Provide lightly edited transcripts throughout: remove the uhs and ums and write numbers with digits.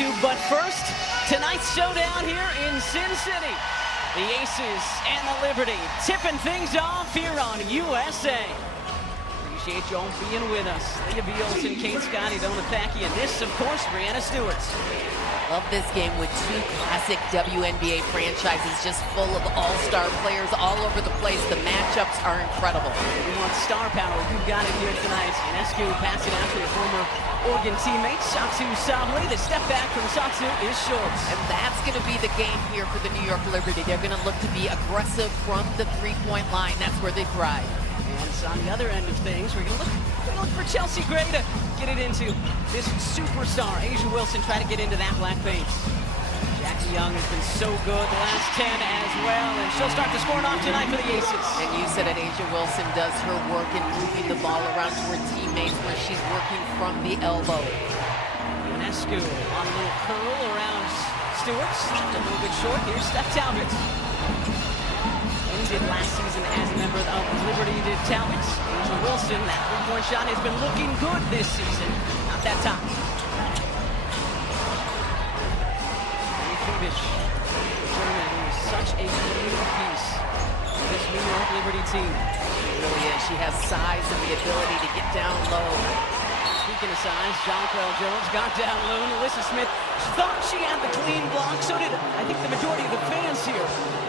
to. But first, tonight's showdown here in Sin City. The Aces and the Liberty tipping things off here on USA. Appreciate y'all being with us. Leah B. Olsen, Kate Scotty, Donna Packy, and this, of course, Brianna Stewart. Love this game with two classic WNBA franchises just full of all-star players all over the place. The matchups are incredible. We want star power. You've got it here tonight. Ionescu passing out to a former Oregon teammate, Satsu Sabli. The step back from Satsu is short. And that's going to be the game here for the New York Liberty. They're going to look to be aggressive from the three-point line. That's where they thrive. And on the other end of things, we're going to look for Chelsea Gray to get it into this superstar. Asia Wilson try to get into that black paint. Jackie Young has been so good the last 10 as well, and she'll start the scoring off tonight for the Aces. And you said that Asia Wilson does her work in moving the ball around to her teammates where she's working from the elbow. Ionescu on a little curl around Stewart. A little bit short. Here's Steph Talbot. Did last season as a member of Liberty did Talbot. Asia Wilson, that three-point shot has been looking good this season. Not that time. Fibish, German, who is such a good piece of this New York Liberty team. She really is. She has size and the ability to get down low. Speaking of size, Jonquel Jones got down low. Alyssa Smith thought she had the clean block. So did, I think, the majority of the fans here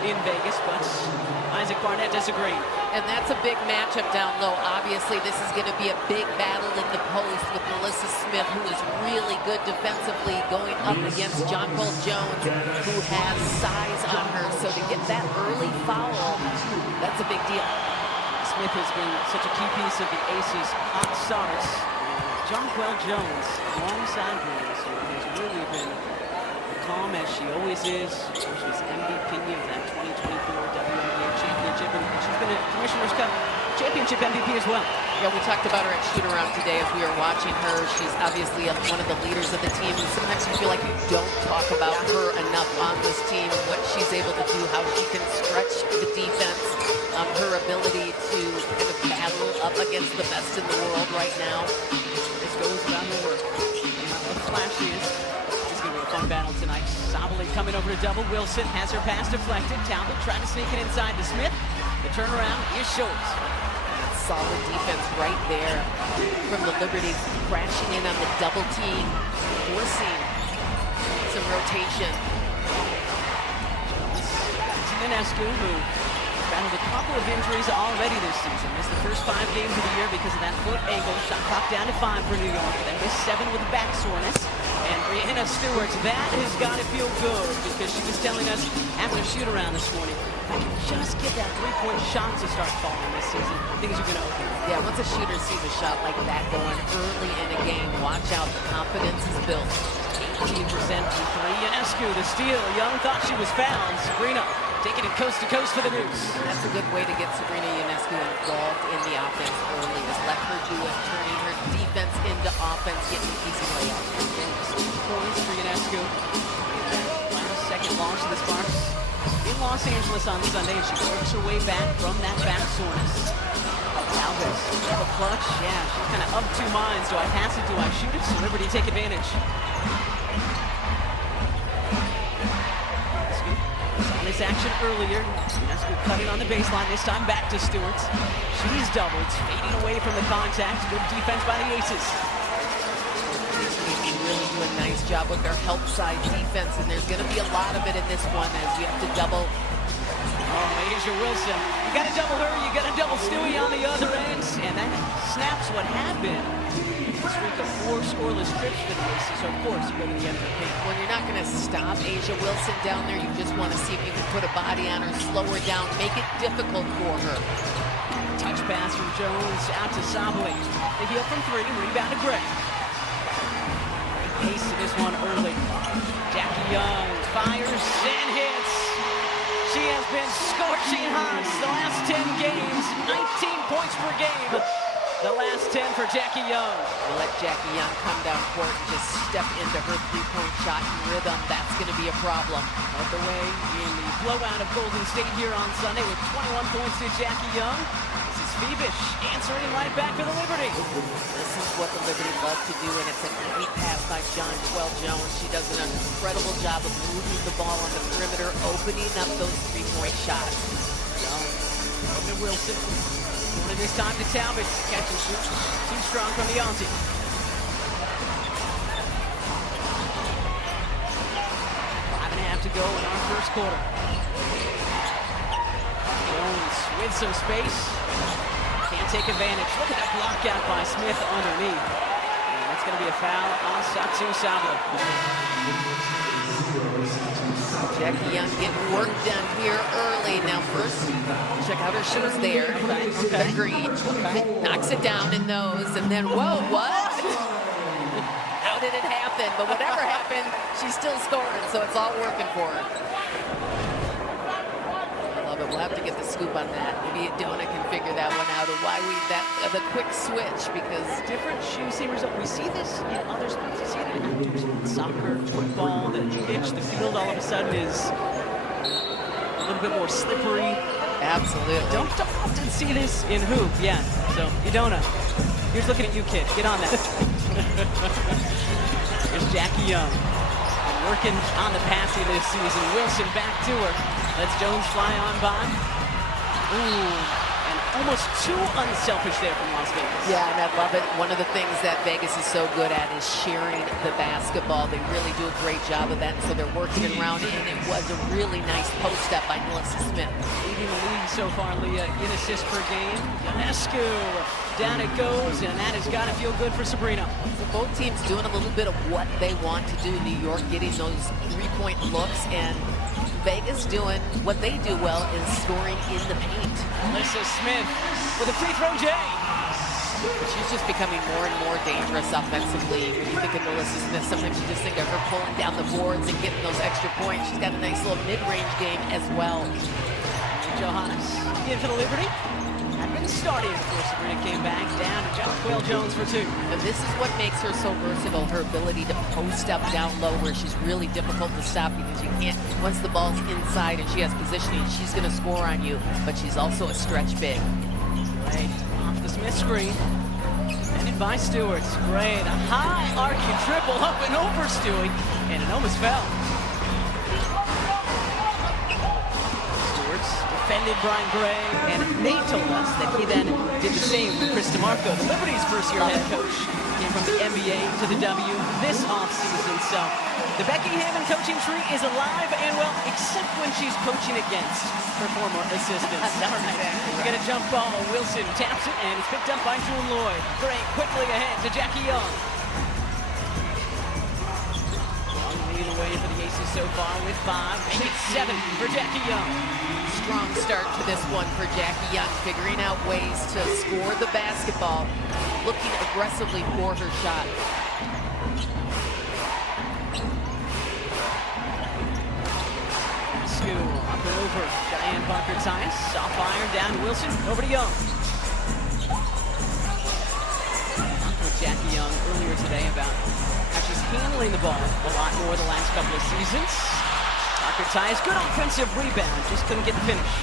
in Vegas, but Isaac Barnett disagreed. And that's a big matchup down low. Obviously, this is going to be a big battle in the post with Alyssa Smith, who is really good defensively, going up against Jonquel Jones, who has size on her. So to get that early foul, that's a big deal. Smith has been such a key piece of the Aces' hot starts. Jonquel Jones, alongside Williams, has really been calm as she always is. She was MVP of that 2024 WNBA championship, and she's been a Commissioner's Cup championship MVP as well. Yeah, we talked about her at shoot-around today as we were watching her. She's obviously one of the leaders of the team, and sometimes you feel like you don't talk about her enough on this team, what she's able to do, how she can stretch the defense, her ability to kind of battle up against the best in the world right now. This goes about her work. How flashy is. It's going to be a fun battle tonight. Sabali coming over to double. Wilson has her pass deflected. Talbot trying to sneak it inside to Smith. The turnaround is short. Solid defense right there from the Liberty, crashing in on the double team, forcing some rotation. Ionescu, who battled a couple of injuries already this season. Missed the first 5 games of the year because of that foot ankle. Shot clock down to 5 for New York. Then missed 7 with back soreness. And Brianna Stewart, that has got to feel good because she was telling us after shoot-around this morning, if I can just get that three-point shot to start falling this season, things are going to open. Yeah, once a shooter sees a shot like that going early in a game, watch out, the confidence is built. 18% from three. Ionescu, the steal. Young thought she was fouled. Sabrina taking it coast to coast for the News. That's a good way to get Sabrina Ionescu involved in the offense early, is let her do it, turning her defense into offense, getting easy layups. Points for Ionescu. Last second loss to the Sparks in Los Angeles on Sunday, and she works her way back from that back soreness. Alves, a clutch, yeah, she's kind of of two minds. Do I pass it? Do I shoot it? So Liberty take advantage. On this action earlier, Ionescu cutting on the baseline, this time back to Stewart. She's doubled, fading away from the contact. Good defense by the Aces. They really do a nice job with their help side defense, and there's going to be a lot of it in this one as you have to double. Oh, Asia Wilson. You got to double her, you got to double Stewie on the other end, and that snaps what had been a streak of 4 scoreless trips for the Aces. So of course you go to the end of the paint. When you're not going to stop Asia Wilson down there, you just want to see if you can put a body on her, slow her down, make it difficult for her. Touch pass from Jones out to Sabali. The heel from 3, rebound to Gray. Pace to this one early. Jackie Young fires and hits. She has been scorching hot the last 10 games, 19 points per game. The last 10 for Jackie Young. We'll let Jackie Young come down court and just step into her three-point shot rhythm. That's going to be a problem. Led the way in the blowout of Golden State here on Sunday with 21 points to Jackie Young. This is Phoebish answering right back for the Liberty. This is what the Liberty love to do, and it's a great pass by John Jones. She does an incredible job of moving the ball on the perimeter, opening up those three-point shots. Over to Wilson. Doing it this time to Talbot. Catch and shoot. Too strong from the Aussie. To go in our first quarter. Jones with some space. Can't take advantage. Look at that block out by Smith underneath. And that's going to be a foul on Satsu Sabla. Jackie Young getting work done here early. Now first, check out her shoes there. Okay. Green. Knocks it down in those, and then, whoa, what? How did it happen? But whatever happened, she's still scoring, so it's all working for her. I love it. We'll have to get the scoop on that. Maybe Donna can figure that one out, or why the quick switch, because Different shoe seamers. We see this in other sports. We see it in outdoors, soccer, football. The pitch, the field, all of a sudden is a little bit more slippery. absolutely. Don't often see this in hoop. Yeah. So Udona, here's looking at you, kid. Get on that. Here's Jackie Young. And working on the passing this season. Wilson back to her. Lets Jones fly on by. Ooh, and almost too unselfish there from Las Vegas. Yeah, and I love it. One of the things that Vegas is so good at is sharing the basketball. They really do a great job of that, and so they're working it around, and it was a really nice post-up by Melissa Smith. Leading the league so far, Leah, in assists per game. Ionescu, down it goes, and that has got to feel good for Sabrina. So both teams doing a little bit of what they want to do. New York getting those three-point looks, and Vegas doing what they do well is scoring in the paint. Melissa Smith with a free throw, Jay. But she's just becoming more and more dangerous offensively. When you think of Melissa Smith, sometimes you just think of her pulling down the boards and getting those extra points. She's got a nice little mid-range game as well. Johannes in for the Liberty. Had been starting before Sabrina came back. Down to Jonquel Jones for two. And this is what makes her so versatile, her ability to post up down low where she's really difficult to stop because you can't, once the ball's inside and she has positioning, she's going to score on you, but she's also a stretch big. Right off the Smith screen. And in by Stewart. Great. A high arcing triple up and over Stewie, and it almost fell. Stewart's defended Brian Gray, and Nate told us that he then did the same with Chris DeMarco, the Liberty's first-year head coach. Came from the NBA to the W this offseason. So the Becky Hammond coaching tree is alive and well, except when she's coaching against her former assistants. We got a jump ball. Wilson taps it, and it's picked up by June Lloyd. Gray quickly ahead to Jackie Young. Young leading the way for the Aces so far with 5. Make it 7 for Jackie Young. Strong start to this one for Jackie Young, figuring out ways to score the basketball, looking aggressively for her shot. Up and over. Diane Parker-Tyus. Soft iron down to Wilson. Over to Young. Talked with Jackie Young earlier today about how she's handling the ball a lot more the last couple of seasons. Parker-Tyus, good offensive rebound. Just couldn't get the finish.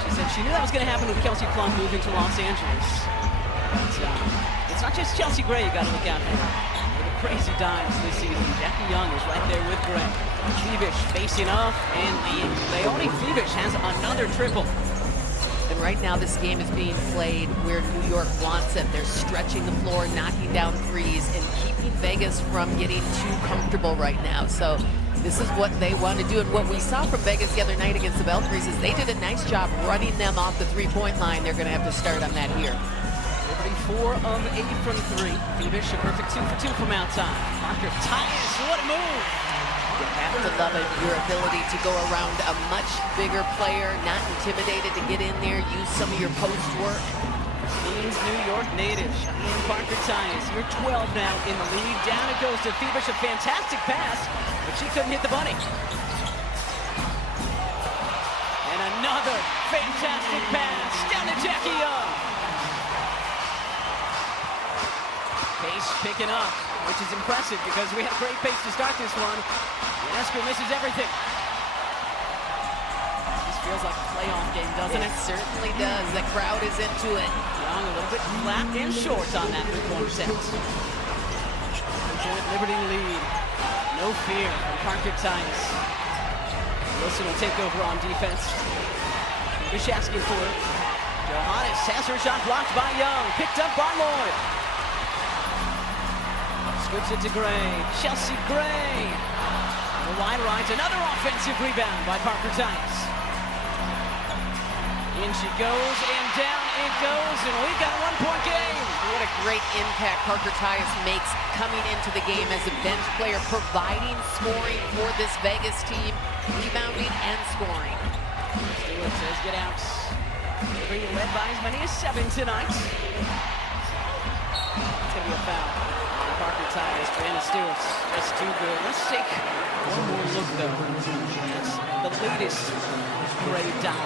She said she knew that was going to happen with Kelsey Plum moving to Los Angeles. But it's not just Chelsea Gray you got to look out for. Crazy dimes this season. Jackie Young is right there with Gray. Phoebish facing off, and Leonie Phoebish has another triple. And right now this game is being played where New York wants it. They're stretching the floor, knocking down threes, and keeping Vegas from getting too comfortable right now. So this is what they want to do. And what we saw from Vegas the other night against the Valkyries is they did a nice job running them off the three-point line. They're going to have to start on that here. 4 of 8 from 3. Phoebish a perfect 2 for 2 from outside. Parker-Tyus, what a move! You have to love it, your ability to go around a much bigger player, not intimidated to get in there, use some of your post work. Queens, New York native, Cheyenne Parker-Tyus. You're 12 now in the lead. Down it goes to Phoebish, a fantastic pass, but she couldn't hit the bunny. And another fantastic pass down to Jackie Young. Pace picking up, which is impressive because we had great pace to start this one. Ionescu misses everything. This feels like a playoff game, doesn't it? It certainly does. The crowd is into it. Young a little bit flat and short on that three-point attempt. 3-point Liberty lead. No fear from Parker Titus. Wilson will take over on defense. Fish asking for it. Johannes has her shot blocked by Young. Picked up by Lloyd. Scoops it to Gray. Chelsea Gray. The wide right. Another offensive rebound by Parker Titus. In she goes, and down it goes, and we've got a one-point game. What a great impact Parker Titus makes coming into the game as a bench player, providing scoring for this Vegas team, rebounding and scoring. Stewart says get out. Liberty led by as many as 7 tonight. It's going to be a foul on Parker Titus. Brianna Stewart just too good. Let's take one more look, though. That's the latest Gray down.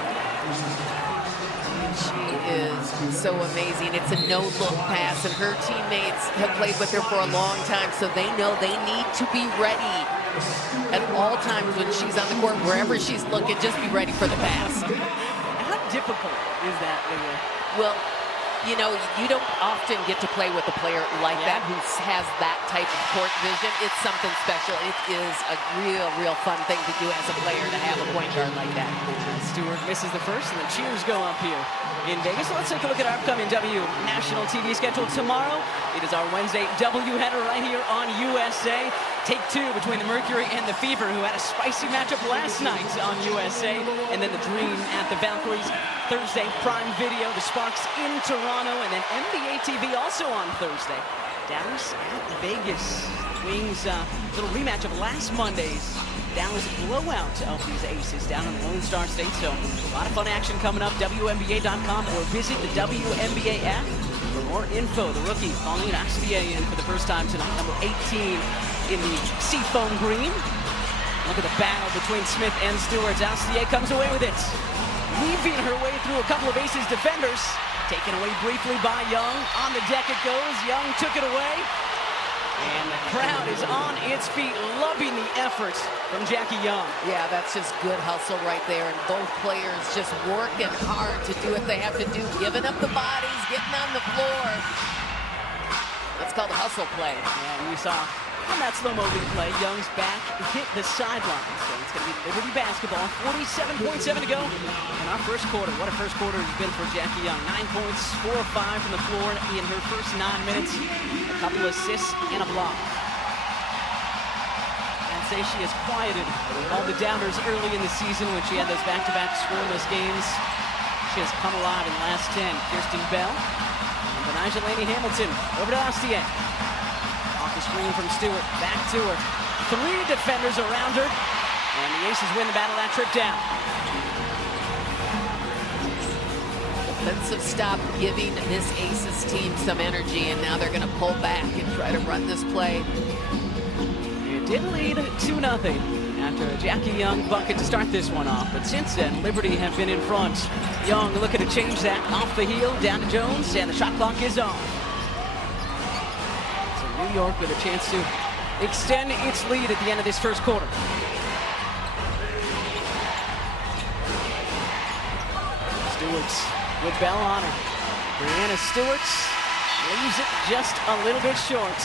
She is so amazing. It's a no-look pass, and her teammates have played with her for a long time, so they know they need to be ready at all times when she's on the court. Wherever she's looking, just be ready for the pass. How difficult is that, Leah? Well, you know, you don't often get to play with a player like that who has that type of court vision. It's something special. It is a real fun thing to do as a player to have a point guard like that. Stewart misses the first, and the cheers go up here in Vegas. So let's take a look at our upcoming W national TV schedule tomorrow. It is our Wednesday doubleheader right here on USA. Take 2 between the Mercury and the Fever, who had a spicy matchup last night on USA. And then the Dream at the Valkyries. Thursday, Prime Video, the Sparks in Toronto. And then NBA TV also on Thursday. Dallas at Vegas. Wings, little rematch of last Monday's Dallas blowout of these Aces down in the Lone Star State. So a lot of fun action coming up. WNBA.com or visit the WNBA app for more info. The rookie, Pauline Astier, in for the first time tonight, number 18 in the seafoam green. Look at the battle between Smith and Stewart. Astier comes away with it, weaving her way through a couple of Aces defenders. Taken away briefly by Young. On the deck it goes. Young took it away. And the crowd is on its feet, loving the effort from Jackie Young. Yeah, that's just good hustle right there. And both players just working hard to do what they have to do, giving up the bodies, getting on the floor. That's called a hustle play. And you saw on that slow-mo replay, Young's back hit the sideline. So it's going to be Liberty basketball. 47.7 to go in our first quarter. What a first quarter has been for Jackie Young. 9 points, 4 of 5 from the floor in her first 9 minutes. A couple assists and a block. And say she has quieted all the doubters early in the season when she had those back-to-back scoreless games. She has come alive in the last 10. Kirsten Bell and Benijah Laney Hamilton over to Astier. The screen from Stewart, back to her. 3 defenders around her, and the Aces win the battle that trip down. Defensive stop giving this Aces team some energy, and now they're going to pull back and try to run this play. It did lead 2-0 after a Jackie Young bucket to start this one off, but since then, Liberty have been in front. Young looking to change that off the heel, down to Jones, and the shot clock is on. New York with a chance to extend its lead at the end of this first quarter. Stewart with Bell on her. Brianna Stewart leaves it just a little bit short.